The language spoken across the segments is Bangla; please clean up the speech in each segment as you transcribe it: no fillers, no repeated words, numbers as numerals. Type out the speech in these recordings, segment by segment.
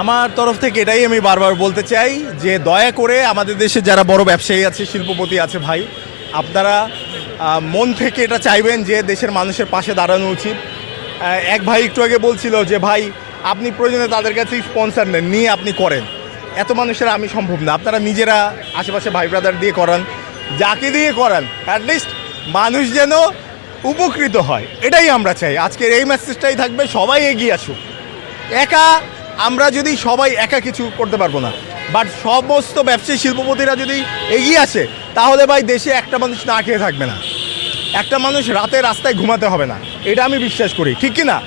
আমার তরফ থেকে এটাই আমি বারবার বলতে চাই যে দয়া করে আমাদের দেশে যারা বড় ব্যবসায়ী আছে, শিল্পপতি আছে ভাই, আপনারা মন থেকে এটা চাইবেন যে দেশের মানুষের পাশে দাঁড়ানো উচিত। এক ভাই একটু আগে বলছিল যে ভাই আপনি প্রয়োজনে তাদের কাছে স্পন্সার নেন, নিয়ে আপনি করেন। এত মানুষের আমি সম্ভব না, আপনারা নিজেরা আশেপাশে ভাই ব্রাদার দিয়ে করান, যাকে দিয়ে করান, অ্যাটলিস্ট মানুষ যেন উপকৃত হয়, এটাই আমরা চাই। আজকের এই মেসেজটাই থাকবে, সবাই এগিয়ে আসুক। একা আমরা যদি সবাই একা কিছু করতে পারবো না, বাট সমস্ত ব্যবসায়ী শিল্পপতিরা যদি এগিয়ে আসে তাহলে ভাই দেশে একটা মানুষ না খেয়ে থাকবে না, একটা মানুষ রাতে রাস্তায় ঘুমাতে হবে না, এটা আমি বিশ্বাস করি, ঠিক কি না?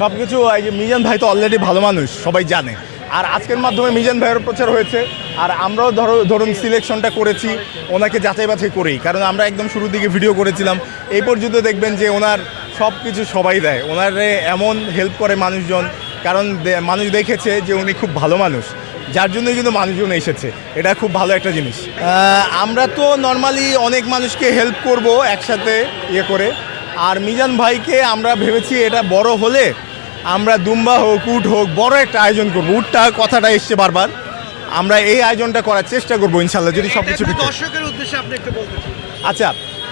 সব কিছু এই যে মিজান ভাই তো অলরেডি ভালো মানুষ, সবাই জানে। আর আজকের মাধ্যমে মিজান ভাইয়ের প্রচার হয়েছে, আর আমরাও ধরুন সিলেকশনটা করেছি ওনাকে যাচাই বাছাই করেই, কারণ আমরা একদম শুরুর দিকে ভিডিও করেছিলাম। এই পর্যন্ত দেখবেন যে ওনার সব কিছু সবাই দেয়, ওনারে এমন হেল্প করে মানুষজন, কারণ মানুষ দেখেছে যে উনি খুব ভালো মানুষ, যার জন্যই কিন্তু মানুষজন এসেছে। এটা খুব ভালো একটা জিনিস। আমরা তো নর্মালি অনেক মানুষকে হেল্প করব একসাথে ইয়ে করে, আর মিজান ভাইকে আমরা ভেবেছি এটা বড় হলে আমরা দুম্বা হোক, উট হোক, বড় একটা আয়োজন করবো। উটটা কথাটা এসছে বারবার, আমরা এই আয়োজনটা করার চেষ্টা করবো ইনশাল্লাহ, যদি সব কিছু ঠিক থাকে। দর্শকের উদ্দেশ্যে আপনি একটু বলতে চান। আচ্ছা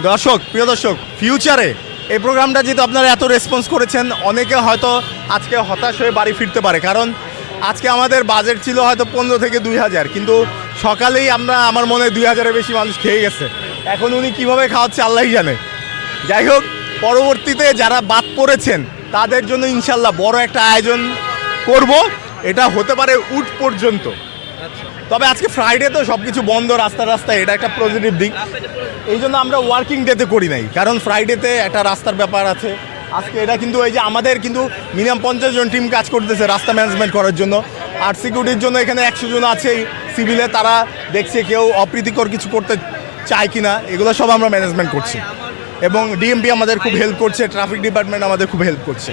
দর্শক, প্রিয় দর্শক, ফিউচারে এই প্রোগ্রামটা যেহেতু আপনারা এত রেসপন্স করেছেন, অনেকে হয়তো আজকে হতাশ হয়ে বাড়ি ফিরতে পারে, কারণ আজকে আমাদের বাজেট ছিল হয়তো 15 থেকে 2000, কিন্তু সকালেই আমরা আমার মনে হয় 2000-এর বেশি মানুষ খেয়ে গেছে। এখন উনি কীভাবে খাওয়াচ্ছে আল্লাহই জানে। যাই হোক, পরবর্তীতে যারা বাদ পড়েছেন তাদের জন্য ইনশাল্লাহ বড় একটা আয়োজন করব, এটা হতে পারে উট পর্যন্ত। তবে আজকে ফ্রাইডে তো সব কিছু বন্ধ, রাস্তায়, এটা একটা পজিটিভ দিক। এই জন্য আমরা ওয়ার্কিং ডেতে করি নাই, কারণ ফ্রাইডেতে একটা রাস্তার ব্যাপার আছে। আজকে এটা কিন্তু এই যে আমাদের কিন্তু মিনিমাম 50 জন টিম কাজ করতেছে রাস্তা ম্যানেজমেন্ট করার জন্য, আর সিকিউরিটির জন্য এখানে 100 জন আছেই সিভিলে, তারা দেখছে কেউ অপ্রীতিকর কিছু করতে চায় কিনা, এগুলো সব আমরা ম্যানেজমেন্ট করছি। এবং ডিএমপি আমাদের খুব হেল্প করছে, ট্রাফিক ডিপার্টমেন্ট আমাদের খুব হেল্প করছে।